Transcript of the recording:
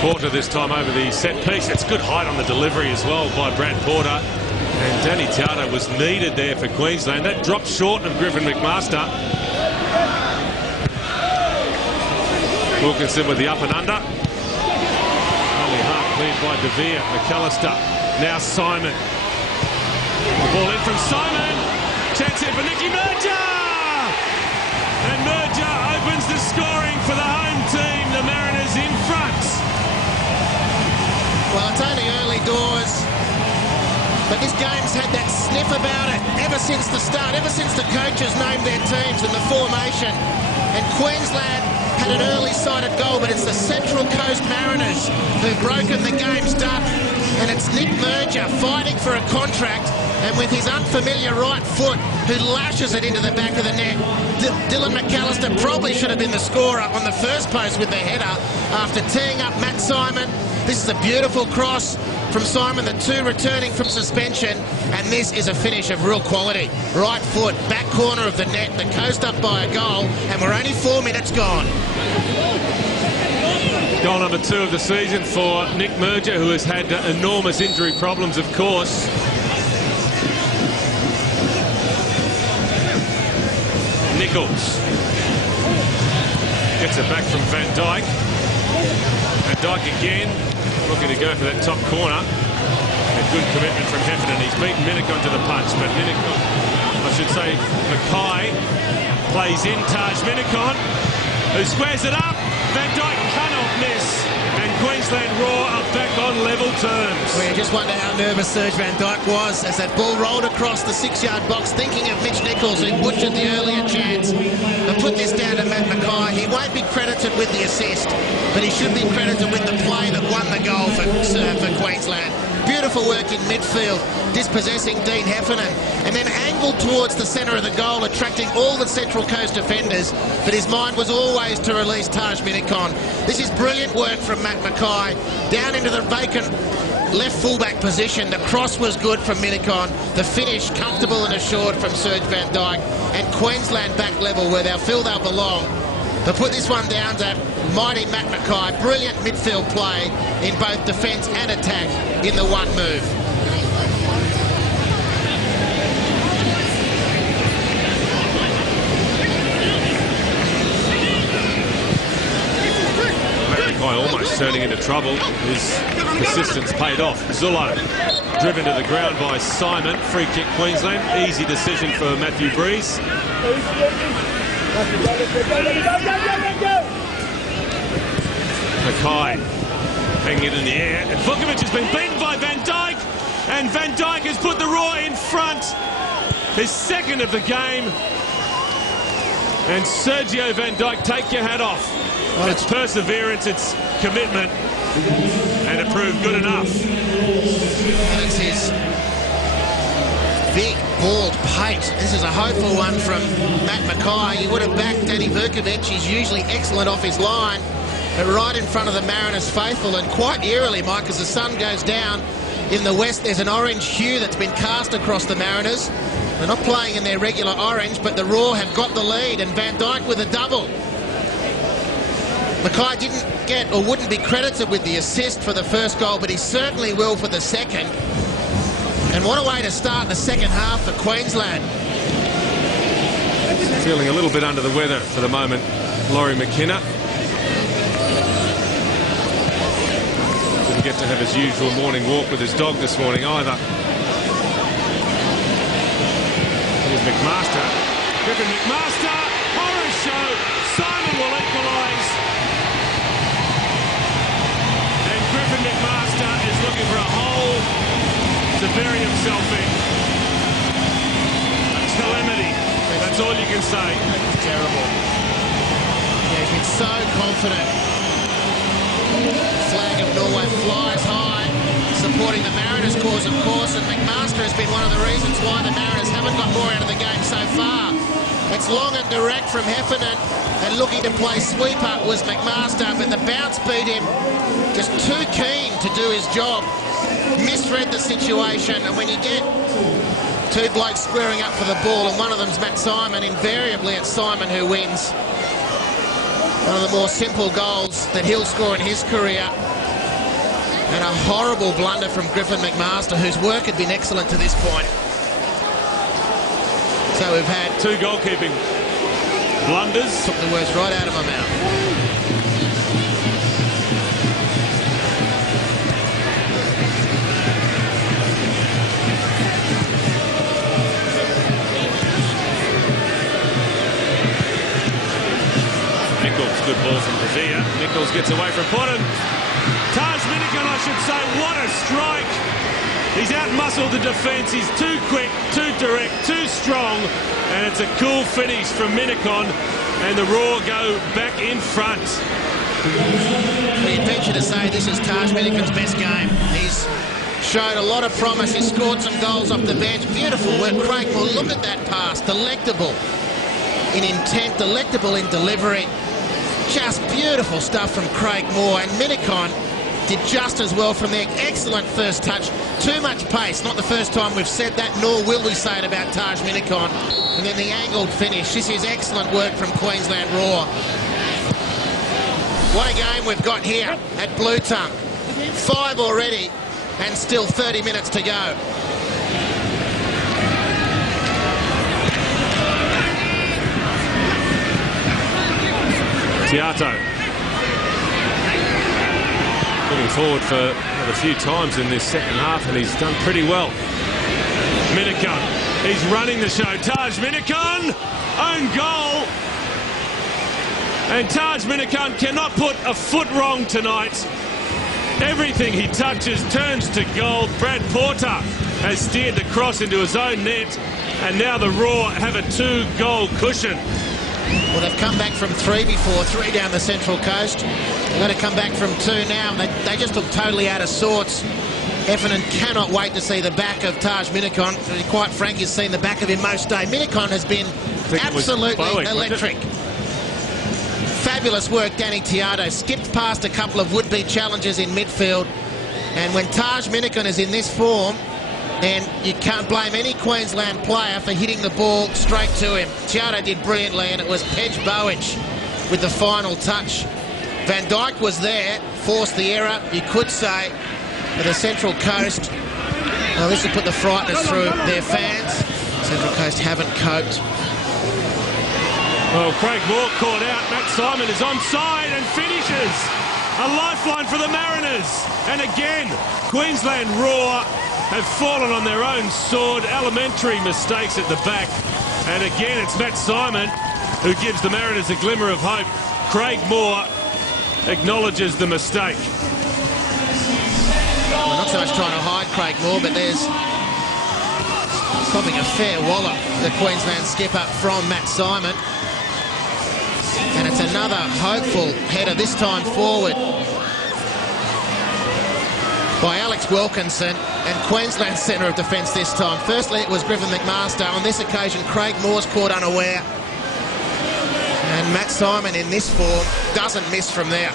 Porter this time over the set piece. It's good height on the delivery as well by Brad Porter. And Danny Tauta was needed there for Queensland. That dropped short of Griffin McMaster. Wilkinson with the up and under. Only half cleared by De Vere. McAllister. Now Simon. The ball in from Simon. Chance here for Nicky Merger. And Merger opens the scoring for the home team. The Mariners in front. Well, it's only early doors, but this game's had that sniff about it ever since the start, ever since the coaches named their teams and the formation. And Queensland had an early sighted goal, but it's the Central Coast Mariners who've broken the game's duck. And it's Nick Merger fighting for a contract, and with his unfamiliar right foot, who lashes it into the back of the net. Dylan McAllister probably should have been the scorer on the first post with the header after teeing up Matt Simon. This is a beautiful cross from Simon, the two returning from suspension, and this is a finish of real quality. Right foot, back corner of the net, the Coast up by a goal, and we're only 4 minutes gone. Goal number 2 of the season for Nick Merger, who has had enormous injury problems, of course. Nichols gets it back from Van Dijk. Van Dijk again, looking to go for that top corner. A good commitment from Heffernan. He's beaten Minicon to the punch, but Minicon, I should say, Mackay plays in Taj Minicon, who squares it up. Van Dijk cannot miss, and Queensland Roar are back on level terms. Well, you just wonder how nervous Serge Van Dijk was as that ball rolled across the 6-yard box, thinking of Mitch Nichols, who butchered the earlier chance. And put this down to Matt Mackay. He won't be credited with the assist, but he should be credited with the play that won the goal for Queensland. Beautiful work in midfield, dispossessing Dean Heffernan, and then angled towards the centre of the goal, attracting all the Central Coast defenders, but his mind was always to release Taj Minicon. This is brilliant work from Matt Mackay, down into the vacant left fullback position. The cross was good from Minicon, the finish comfortable and assured from Serge Van Dijk, and Queensland back level where they'll feel they'll belong. But put this one down to mighty Matt Mackay. Brilliant midfield play in both defence and attack in the one move. Matt Mackay almost turning into trouble. His persistence paid off. Zullo driven to the ground by Simon. Free kick Queensland. Easy decision for Matthew Breeze. Mackay hanging it in the air, and Vukovic has been beaten by Van Dijk, and Van Dijk has put the Roar in front, his second of the game. And Sergio Van Dijk, take your hat off. Well, it's perseverance, it's commitment, and it proved good enough. That's his big, bald pate. This is a hopeful one from Matt Mackay. You would have backed Danny Vukovic. He's usually excellent off his line, but right in front of the Mariners faithful, and quite eerily, Mike, as the sun goes down in the west, there's an orange hue that's been cast across the Mariners. They're not playing in their regular orange, but the Roar have got the lead, and Van Dijk with a double. Mackay didn't get or wouldn't be credited with the assist for the first goal, but he certainly will for the second. And what a way to start the second half for Queensland. Feeling a little bit under the weather for the moment, Laurie McKenna. Didn't get to have his usual morning walk with his dog this morning either. Here's McMaster. Griffin McMaster. Horror show. Simon will equalise. And Griffin McMaster is looking for a hole to bury himself in. That's calamity. That's all you can say. It's terrible. Yeah, he's been so confident. Flag of Norway flies high, supporting the Mariners' cause, of course, and McMaster has been one of the reasons why the Mariners haven't got more out of the game so far. It's long and direct from Heffernan, and looking to play sweeper was McMaster, but the bounce beat him. Just too keen to do his job. Misread the situation, and when you get two blokes squaring up for the ball, and one of them's Matt Simon, invariably it's Simon who wins. One of the more simple goals that he'll score in his career. And a horrible blunder from Griffin McMaster, whose work had been excellent to this point. So we've had 2 goalkeeping blunders. Took the words right out of my mouth. Good ball from Pavia. Nichols gets away from Potton. Taj Minikon, I should say, what a strike. He's out-muscled the defence. He's too quick, too direct, too strong. And it's a cool finish from Minikon. And the Raw go back in front. We'd venture to say this is Taj Minikon's best game. He's showed a lot of promise. He scored some goals off the bench. Beautiful work. Craig Moore, look at that pass. Delectable in intent, delectable in delivery. Just beautiful stuff from Craig Moore, and Minikon did just as well from there. Excellent first touch. Too much pace. Not the first time we've said that, nor will we say it about Taj Minikon. And then the angled finish. This is excellent work from Queensland Raw. What a game we've got here at Blue Tongue. 5 already, and still 30 minutes to go. Tiato moving forward for a few times in this second half, and he's done pretty well. Minikon, he's running the show. Taj Minikon, own goal. And Taj Minikon cannot put a foot wrong tonight. Everything he touches turns to gold. Brad Porter has steered the cross into his own net, and now the Raw have a 2-goal cushion. Well, they've come back from 3 before, 3 down the Central Coast. They're going to come back from 2 now. They just look totally out of sorts. Effingham cannot wait to see the back of Taj Minikon. Quite frank, you've seen the back of him most day. Minikon has been absolutely electric. Fabulous work, Danny Tiato. Skipped past a couple of would-be challengers in midfield. And when Taj Minikon is in this form, and you can't blame any Queensland player for hitting the ball straight to him. Tiato did brilliantly, and it was Pedge Bowich with the final touch. Van Dijk was there, forced the error, you could say, for the Central Coast. Well, this will put the frighteners through their fans. Central Coast haven't coped. Well, Craig Moore caught out. Matt Simon is onside and finishes. A lifeline for the Mariners. And again, Queensland Raw have fallen on their own sword. Elementary mistakes at the back. And again, it's Matt Simon who gives the Mariners a glimmer of hope. Craig Moore acknowledges the mistake. Well, not so much trying to hide Craig Moore, but there's popping a fair wallop, the Queensland skipper from Matt Simon. And it's another hopeful header, this time forward by Alex Wilkinson, and Queensland's centre of defence this time. Firstly, it was Griffin McMaster. On this occasion, Craig Moore's caught unaware. And Matt Simon, in this form, doesn't miss from there.